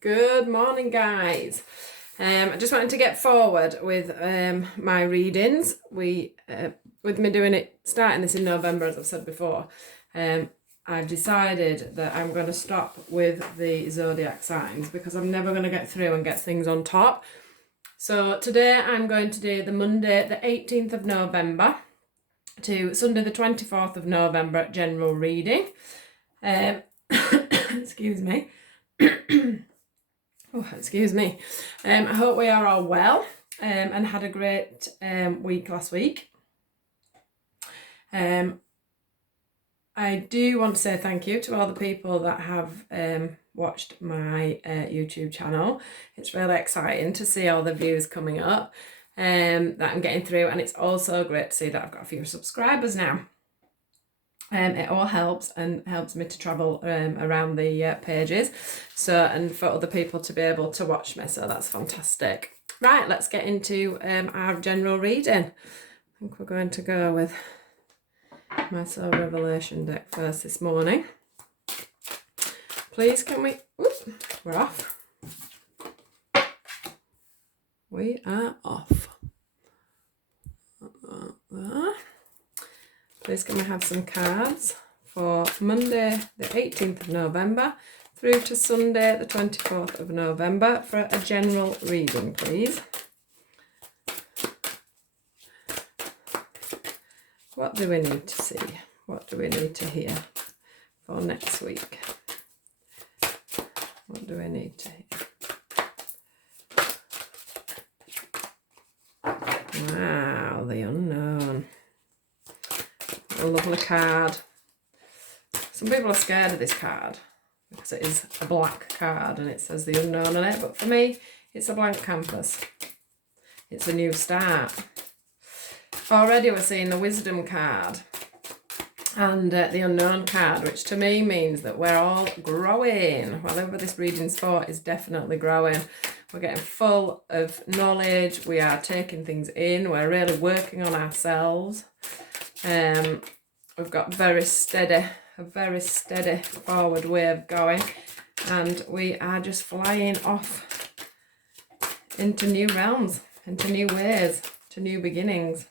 Good morning, guys. I just wanted to get forward with my readings. With me doing it, starting this in November, as I've said before, I've decided that I'm going to stop with the zodiac signs because I'm never going to get through and get things on top. So today I'm going to do the Monday, the 18th of November to Sunday, the 24th of November general reading. Excuse me. Oh, excuse me. I hope we are all well and had a great week last week. I do want to say thank you to all the people that have watched my YouTube channel. It's really exciting to see all the views coming up that I'm getting through, and it's also great to see that I've got a few subscribers now. It all helps and helps me to travel around the pages, and for other people to be able to watch me, so that's fantastic. Right, let's get into our general reading. I think we're going to go with my Soul Revelation deck first this morning. Please can we... Whoop, we're off. We are off. Please can we have some cards for Monday the 18th of November through to Sunday the 24th of November for a general reading, please. What do we need to see? What do we need to hear for next week? What do we need to hear? Wow, the unknown. A lovely card. Some people are scared of this card because it is a black card and it says the unknown on it, but for me it's a blank canvas. It's a new start. Already we're seeing the wisdom card and the unknown card, which to me means that we're all growing. Whatever this reading's for is definitely growing. We're getting full of knowledge, we are taking things in, we're really working on ourselves. We've got a very steady forward way of going, and we are just flying off into new realms, into new ways, to new beginnings.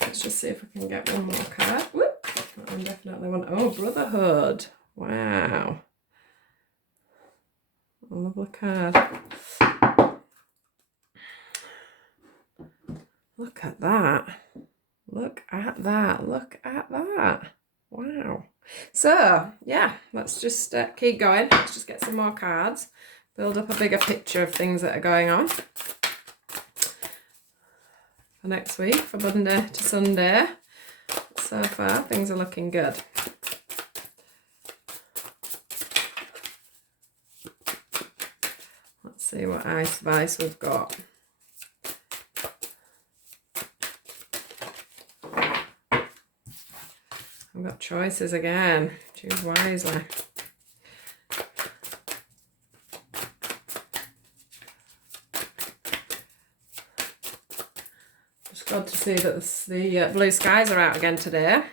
Let's just see if we can get one more card. Whoop! I definitely want... Oh, Brotherhood. Wow. A lovely card. Look at that. Look at that. Look at that. Wow. So, yeah, let's just keep going. Let's just get some more cards. Build up a bigger picture of things that are going on. For next week, for Monday to Sunday. So far, things are looking good. Let's see what ice advice we've got. I've got choices again. Choose wisely. Just glad to see that the blue skies are out again today,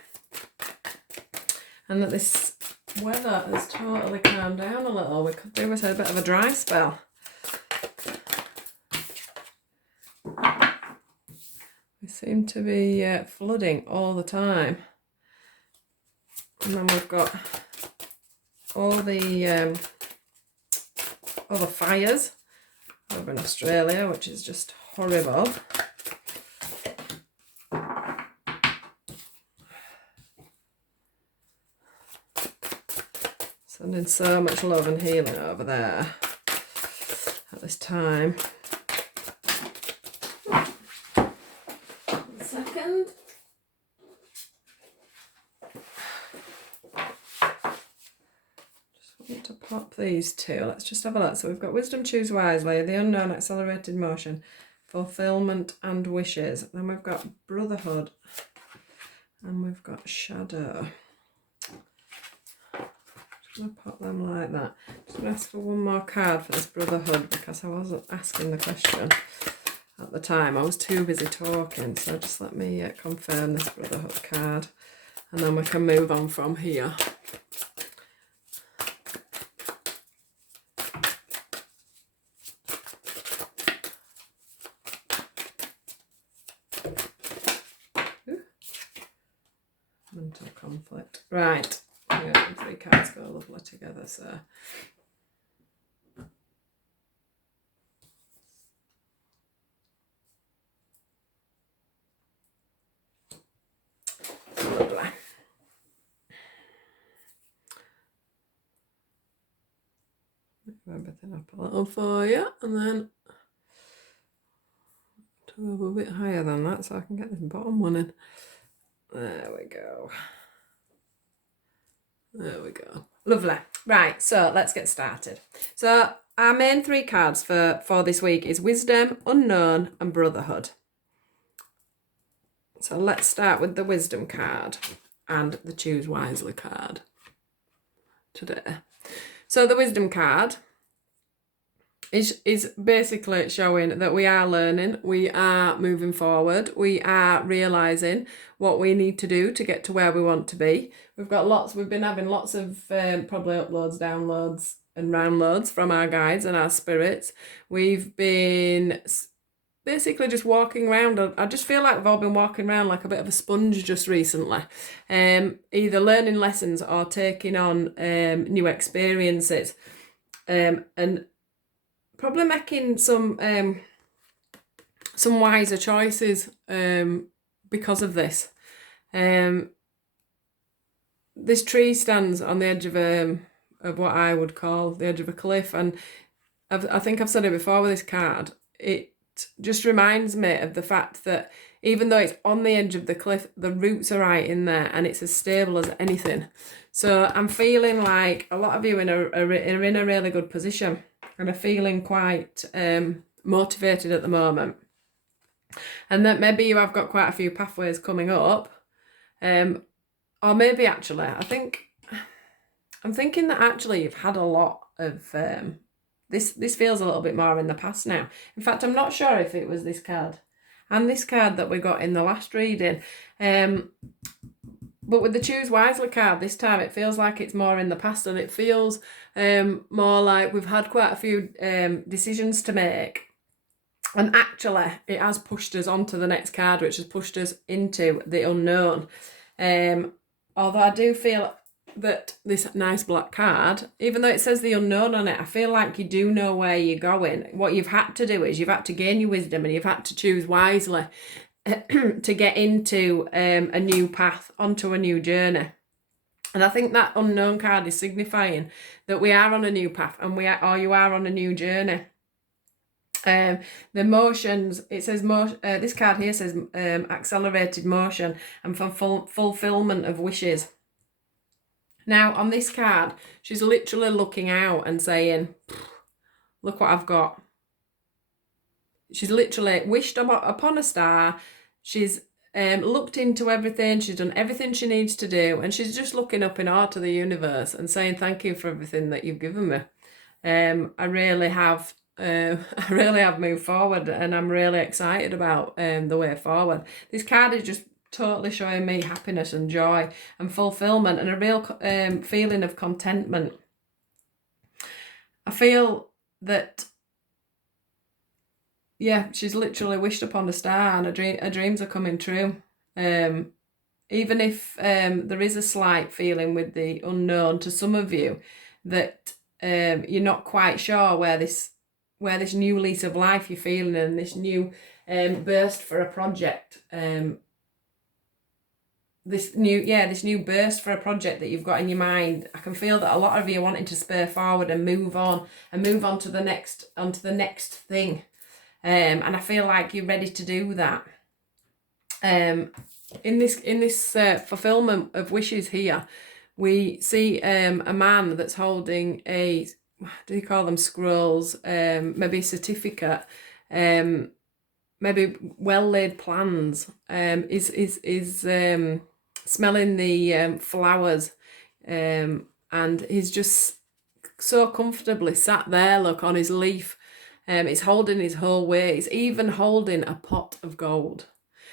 and that this weather has totally calmed down a little. We could do with a bit of a dry spell. We seem to be flooding all the time. And then we've got all the fires over in Australia, which is just horrible. Sending so much love and healing over there at this time. One second. To pop these two. Let's just have a look. So we've got Wisdom, Choose Wisely, the Unknown, Accelerated Motion, Fulfillment and Wishes. Then we've got Brotherhood, and we've got Shadow. Just going to pop them like that. Just going to ask for one more card for this Brotherhood because I wasn't asking the question at the time. I was too busy talking, so just let me confirm this Brotherhood card, and then we can move on from here. booklet. Right. Yeah, 3 cards go lovely together, so. Lovely. Everything up a little for you, and then to go a bit higher than that so I can get this bottom one in. There we go. There we go. Lovely. Right, so let's get started. So our main 3 cards for this week is Wisdom, Unknown, and Brotherhood. So let's start with the Wisdom card and the Choose Wisely card today. So the Wisdom card is basically showing that we are learning, we are moving forward, we are realising what we need to do to get to where we want to be. We've been having lots of probably uploads, downloads and downloads from our guides and our spirits. We've been basically just walking around. I just feel like we've all been walking around like a bit of a sponge just recently, either learning lessons or taking on new experiences, and probably making some wiser choices because of this. This tree stands on the edge of what I would call the edge of a cliff, and I think I've said it before with this card. It just reminds me of the fact that even though it's on the edge of the cliff, the roots are right in there and it's as stable as anything. So I'm feeling like a lot of you are in a really good position and are feeling quite motivated at the moment. And that maybe you have got quite a few pathways coming up. Or maybe actually, I'm thinking that actually you've had a lot of... This feels a little bit more in the past now. In fact, I'm not sure if it was this card and this card that we got in the last reading. But with the Choose Wisely card this time, it feels like it's more in the past, and it feels more like we've had quite a few decisions to make. And actually, it has pushed us onto the next card, which has pushed us into the unknown. Although I do feel that this nice black card, even though it says the unknown on it, I feel like you do know where you're going. What you've had to do is you've had to gain your wisdom and you've had to choose wisely to get into a new path, onto a new journey. And I think that unknown card is signifying that we are on a new path, and you are on a new journey. The motions, it says this card here says accelerated motion and fulfillment of wishes. Now, on this card, she's literally looking out and saying, look what I've got. She's literally wished upon a star. She's looked into everything. She's done everything she needs to do. And she's just looking up in awe to the universe and saying, thank you for everything that you've given me. I really have moved forward, and I'm really excited about the way forward. This card is just totally showing me happiness and joy and fulfillment and a real feeling of contentment. I feel that, yeah, she's literally wished upon a star, and her dreams are coming true. Even if there is a slight feeling with the unknown to some of you that you're not quite sure where this new lease of life you're feeling, and this new burst for a project, this new burst for a project that you've got in your mind. I can feel that a lot of you are wanting to spur forward and move on to the next thing, and I feel like you're ready to do that. In this fulfillment of wishes here, we see a man that's holding a, do you call them scrolls? Maybe a certificate. Maybe well laid plans. Is smelling the flowers, and he's just so comfortably sat there. Look, on his leaf. He's holding his whole weight. He's even holding a pot of gold.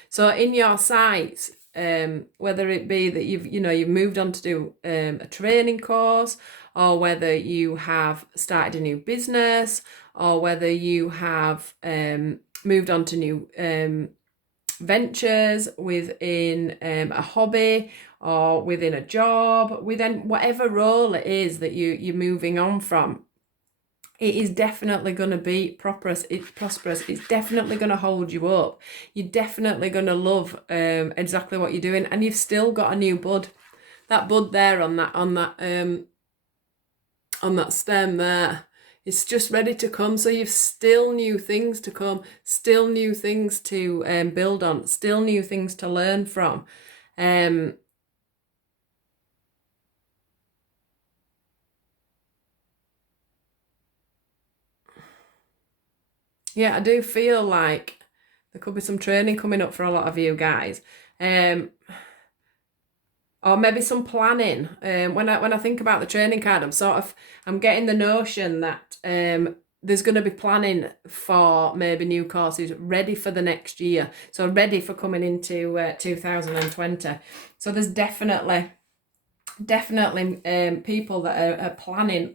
So in your sights, whether it be that you've moved on to do a training course, or whether you have started a new business, or whether you have moved on to new ventures, within a hobby, or within a job, within whatever role it is that you're moving on from. It is definitely going to be prosperous. It's definitely going to hold you up. You're definitely going to love exactly what you're doing, and you've still got a new bud. That bud there on that stem there, it's just ready to come. So you've still new things to come, still new things to build on, still new things to learn from. Yeah, I do feel like there could be some training coming up for a lot of you guys. Or maybe some planning. When I think about the training card, I'm getting the notion that there's going to be planning for maybe new courses ready for the next year. So ready for coming into 2020. So there's definitely people that are planning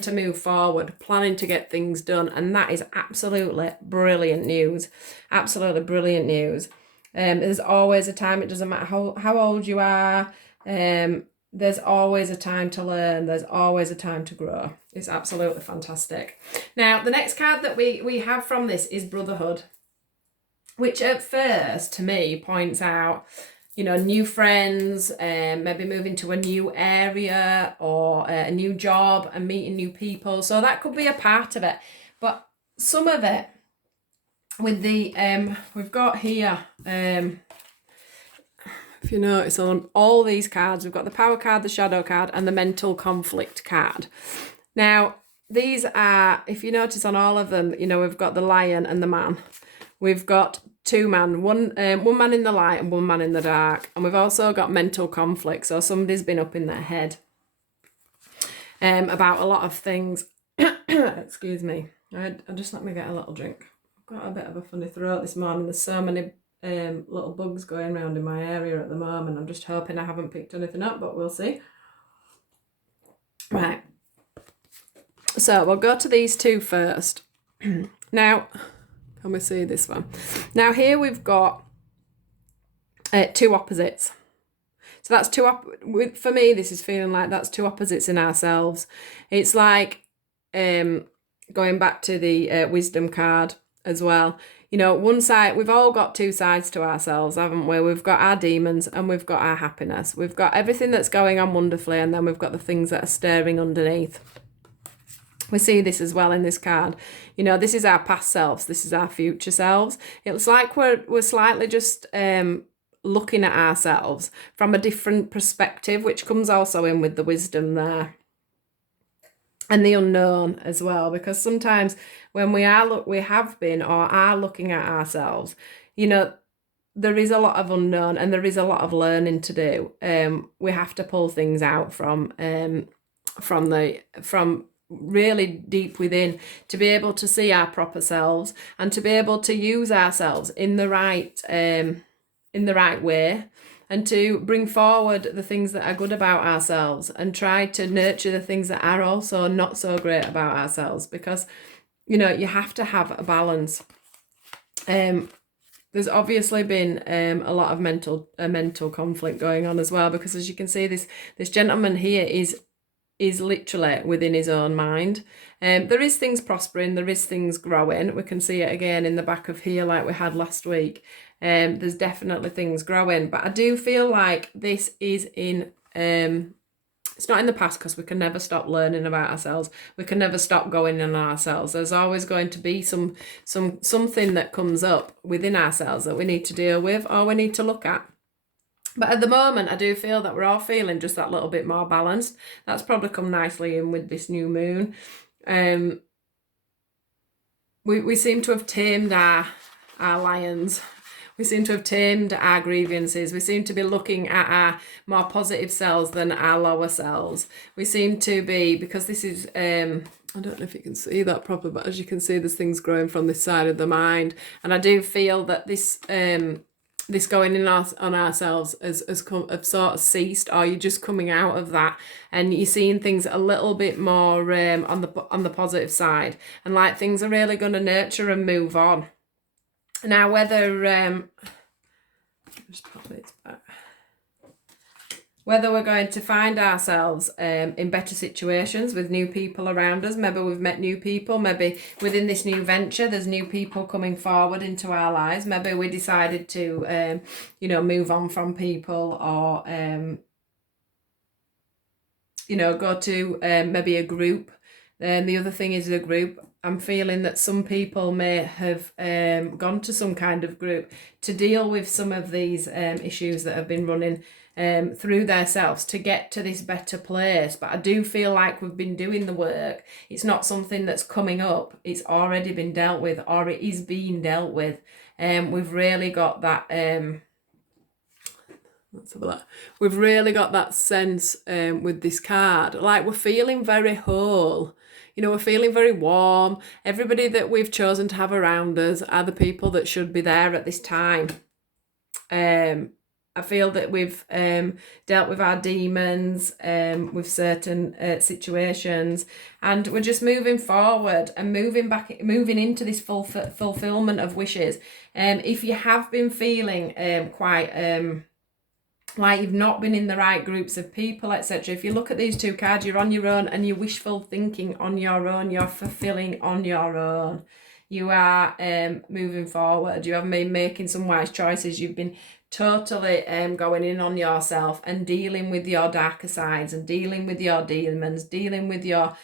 to move forward, planning to get things done, and that is absolutely brilliant news. Absolutely brilliant news. There's always a time. It doesn't matter how old you are. There's always a time to learn. There's always a time to grow. It's absolutely fantastic. Now, the next card that we have from this is Brotherhood, which at first to me points out, new friends, maybe moving to a new area or a new job and meeting new people. So that could be a part of it. But some of it with the, we've got here, if you notice on all these cards, we've got the power card, the shadow card, and the mental conflict card. Now, these are, if you notice on all of them, we've got the lion and the man. We've got two men, one man in the light and one man in the dark. And we've also got mental conflict. So somebody's been up in their head about a lot of things. Excuse me. I just let me get a little drink. I've got a bit of a funny throat this morning. There's so many little bugs going around in my area at the moment. I'm just hoping I haven't picked anything up, but we'll see. Right. So we'll go to these two first. Now, can we see this one? Now here we've got two opposites. So that's for me, this is feeling like that's two opposites in ourselves. It's like going back to the wisdom card as well. One side, we've all got two sides to ourselves, haven't we? We've got our demons and we've got our happiness. We've got everything that's going on wonderfully, and then we've got the things that are stirring underneath. We see this as well in this card. This is our past selves. This is our future selves. It's like we're slightly just looking at ourselves from a different perspective, which comes also in with the wisdom there. And the unknown as well, because sometimes when we have been or are looking at ourselves, there is a lot of unknown and there is a lot of learning to do. We have to pull things out from really deep within to be able to see our proper selves and to be able to use ourselves in the right way, and to bring forward the things that are good about ourselves and try to nurture the things that are also not so great about ourselves, because you have to have a balance. There's obviously been a lot of mental conflict going on as well, because as you can see, this gentleman here is literally within his own mind. There is things prospering, there is things growing. We can see it again in the back of here like we had last week. There's definitely things growing, but I do feel like this is in it's not in the past, because we can never stop learning about ourselves. We can never stop going in on ourselves. There's always going to be something that comes up within ourselves that we need to deal with or we need to look at. But at the moment, I do feel that we're all feeling just that little bit more balanced. That's probably come nicely in with this new moon. We seem to have tamed our lions. We seem to have tamed our grievances. We seem to be looking at our more positive selves than our lower selves. We seem to be, because this is, I don't know if you can see that properly, but as you can see, there's things growing from this side of the mind. And I do feel that this going in on ourselves has sort of ceased, or you're just coming out of that and you're seeing things a little bit more on the positive side, and like things are really going to nurture and move on. Now, whether just pop this back. Whether we're going to find ourselves in better situations with new people around us, maybe we've met new people, maybe within this new venture there's new people coming forward into our lives, maybe we decided to you know, move on from people, or you know, go to maybe a group. The other thing is a group. I'm feeling that some people may have gone to some kind of group to deal with some of these issues that have been running through themselves to get to this better place. But I do feel like we've been doing the work. It's not something that's coming up. It's already been dealt with, or it is being dealt with. We've really got that... let's have a look. We've really got that sense with this card. Like, we're feeling very whole. You know, we're feeling very warm. Everybody that we've chosen to have around us are the people that should be there at this time. I feel that we've dealt with our demons with certain situations, and we're just moving forward and moving into this fulfillment of wishes. If you have been feeling quite like you've not been in the right groups of people, etc. If you look at these two cards, you're on your own and you're wishful thinking on your own. You're fulfilling on your own. You are moving forward. You haven't been making some wise choices. You've been totally going in on yourself and dealing with your darker sides and dealing with your demons, dealing with your...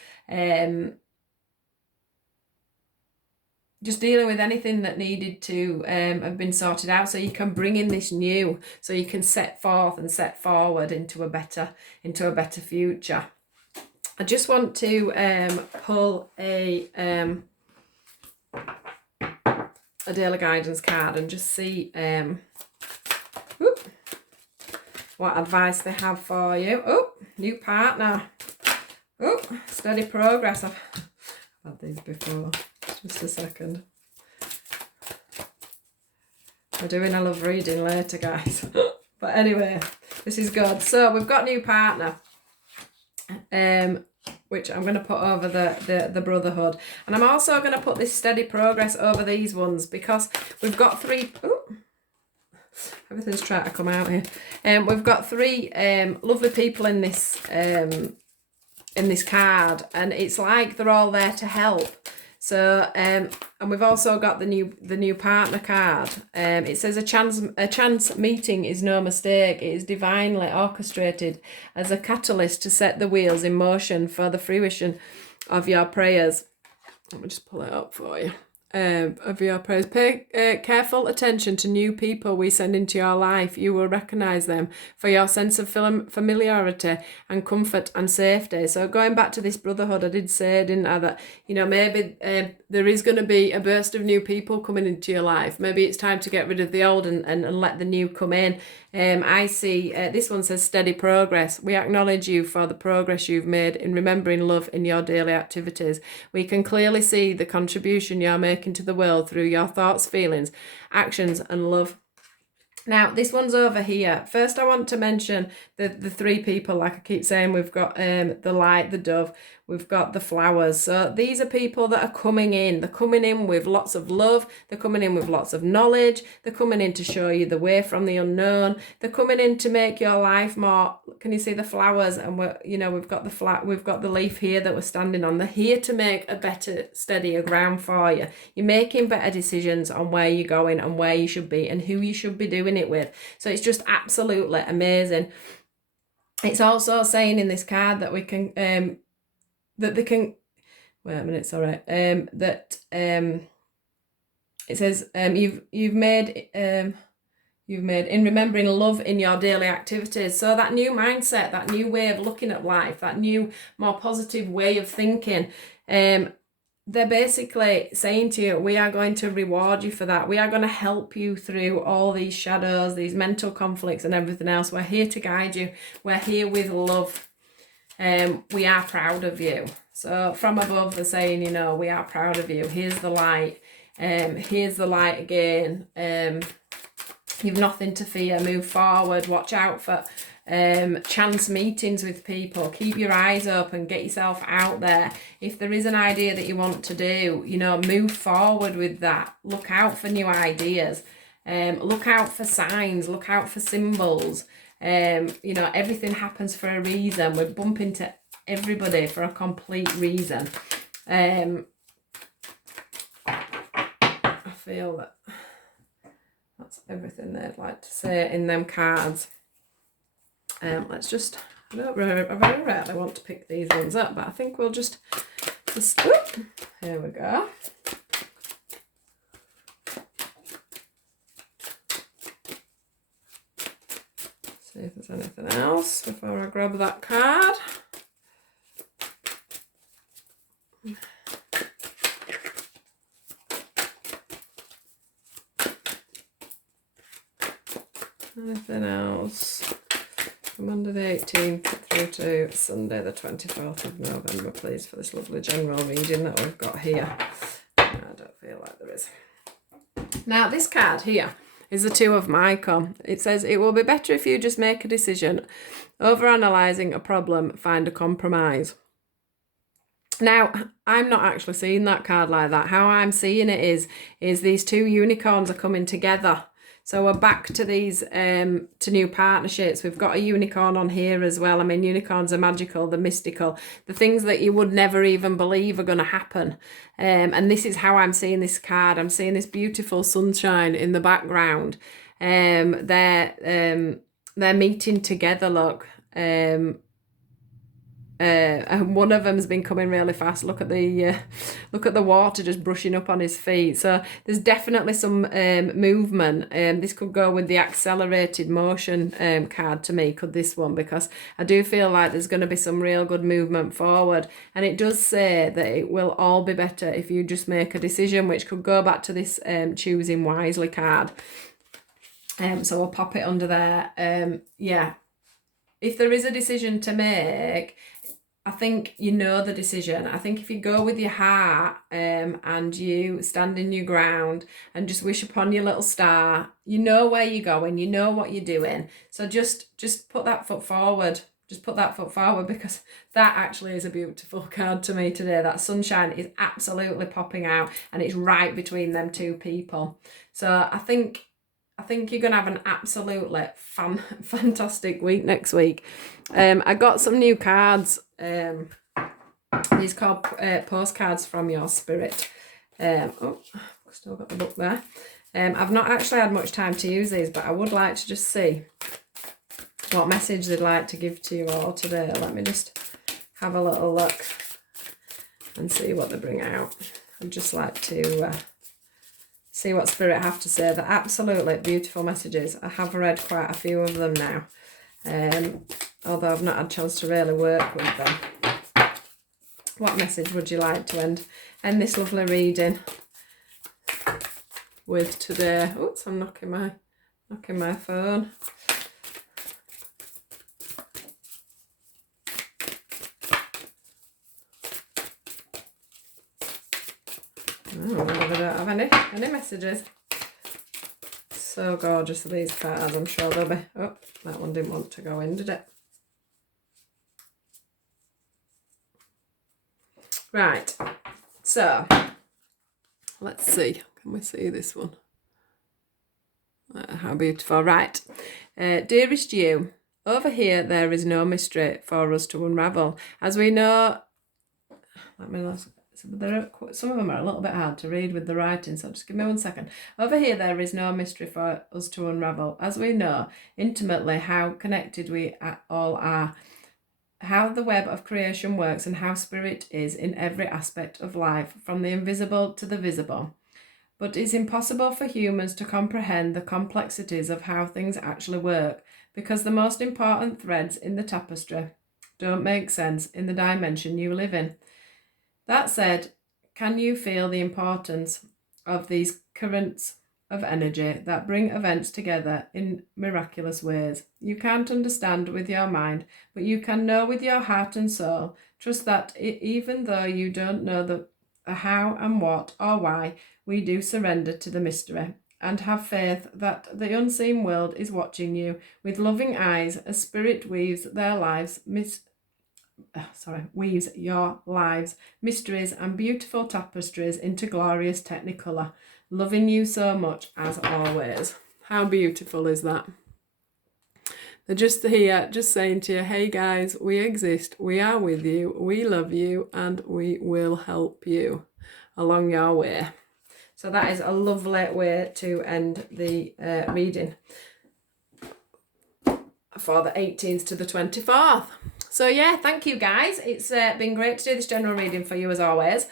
just dealing with anything that needed to have been sorted out, so you can bring in this new, so you can set forth and set forward into a better future. I just want to pull a daily guidance card and just see what advice they have for you. Oh, new partner. Oh, steady progress. I've had these before. Just a second. We're doing a love reading later, guys. But anyway, this is good. So we've got new partner, which I'm going to put over the brotherhood. And I'm also going to put this steady progress over these ones, because we've got three... Oh, everything's trying to come out here. We've got three lovely people in this card, and it's like they're all there to help. So and we've also got the new partner card. It says a chance meeting is no mistake. It is divinely orchestrated as a catalyst to set the wheels in motion for the fruition of your prayers. Let me just pull it up for you. Of your prayers. Pay careful attention to new people we send into your life. You will recognise them for your sense of familiarity and comfort and safety. So going back to this brotherhood, I did say, didn't I, that, you know, maybe there is going to be a burst of new people coming into your life. Maybe it's time to get rid of the old and let the new come in. I see this one says steady progress. We acknowledge you for the progress you've made in remembering love in your daily activities. We can clearly see the contribution you're making to the world through your thoughts, feelings, actions and love. Now, this one's over here. First, I want to mention the three people, like I keep saying. We've got the light, the dove, we've got the flowers. So these are people that are coming in. They're coming in with lots of love. They're coming in with lots of knowledge. They're coming in to show you the way from the unknown. They're coming in to make your life more... Can you see the flowers? And we've got the leaf here that we're standing on. They're here to make a better, steadier ground for you. You're making better decisions on where you're going and where you should be and who you should be doing it with. So it's just absolutely amazing. It's also saying in this card that we can that they can... Wait a minute, sorry. That it says you've made in remembering love in your daily activities. So that new mindset, that new way of looking at life, that new, more positive way of thinking, they're basically saying to you, we are going to reward you for that. We are going to help you through all these shadows, these mental conflicts and everything else. We're here to guide you. We're here with love. We are proud of you. So from above, they're saying, you know, we are proud of you. Here's the light. Here's the light again. You've nothing to fear. Move forward. Watch out for chance meetings with people. Keep your eyes open, get yourself out there. If there is an idea that you want to do, you know, move forward with that. Look out for new ideas. Look out for signs, look out for symbols. You know, everything happens for a reason. We bump into everybody for a complete reason. I feel that that's everything they'd like to say in them cards. Let's just, I very rarely want to pick these ones up, but I think we'll just whoop, here we go. See if there's anything else before I grab that card. Anything else? From Monday the 18th through to Sunday the 24th of November, please, for this lovely general reading that we've got here. I don't feel like there is. Now, this card here is the Two of Michael. It says, it will be better if you just make a decision. Overanalyzing a problem, find a compromise. Now, I'm not actually seeing that card like that. How I'm seeing it is these two unicorns are coming together. So we're back to these, to new partnerships. We've got a unicorn on here as well. I mean, unicorns are magical, they're mystical. The things that you would never even believe are going to happen. And this is how I'm seeing this card. I'm seeing this beautiful sunshine in the background. They're meeting together, look. And one of them's been coming really fast. Look at the water just brushing up on his feet. So there's definitely some movement. This could go with the accelerated motion card to me, could this one, because I do feel like there's going to be some real good movement forward. And it does say that it will all be better if you just make a decision, which could go back to this choosing wisely card. So we'll pop it under there. Yeah, if there is a decision to make, I think you know the decision. I think if you go with your heart and you stand in your ground and just wish upon your little star, you know where you're going, you know what you're doing. So just put that foot forward. Just put that foot forward, because that actually is a beautiful card to me today. That sunshine is absolutely popping out, and it's right between them two people. So I think you're going to have an absolutely fantastic week next week. I got some new cards. These called postcards from your spirit. Oh, I've still got the book there. I've not actually had much time to use these, but I would like to just see what message they'd like to give to you all today. Let me just have a little look and see what they bring out. I'd just like to see what Spirit have to say. They're absolutely beautiful messages. I have read quite a few of them now, although I've not had a chance to really work with them. What message would you like to end this lovely reading with today? Oops, I'm knocking my phone. Oh, they don't have any messages. So gorgeous are these cards. I'm sure they'll be... Oh, that one didn't want to go in, did it? Right. So, let's see. Can we see this one? How beautiful. Right. Dearest you, over here there is no mystery for us to unravel. As we know... Let me look. Some of them are a little bit hard to read with the writing, so just give me 1 second. Over here there is no mystery for us to unravel, as we know intimately how connected we all are, how the web of creation works, and how spirit is in every aspect of life, from the invisible to the visible. But it's impossible for humans to comprehend the complexities of how things actually work, because the most important threads in the tapestry don't make sense in the dimension you live in. That said, can you feel the importance of these currents of energy that bring events together in miraculous ways? You can't understand with your mind, but you can know with your heart and soul. Trust that even though you don't know the how and what or why, we do surrender to the mystery. and have faith that the unseen world is watching you with loving eyes as spirit weaves weaves your lives, mysteries and beautiful tapestries into glorious technicolor. Loving you so much as always. How beautiful is that? They're just here, just saying to you, hey guys, we exist, we are with you, we love you, and we will help you along your way. So that is a lovely way to end the reading for the 18th to the 24th. So yeah, thank you guys. It's been great to do this general reading for you as always.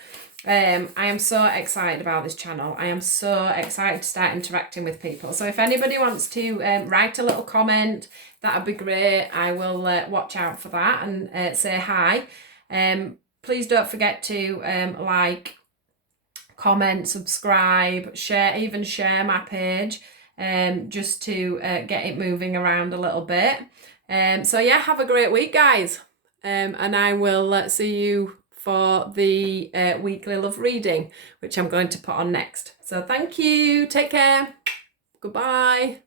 I am so excited about this channel. I am so excited to start interacting with people. So if anybody wants to write a little comment, that would be great. I will watch out for that and say hi. Please don't forget to like, comment, subscribe, share, share my page, just to get it moving around a little bit. So yeah, have a great week, guys. And I will see you for the weekly love reading, which I'm going to put on next. So thank you. Take care. Goodbye.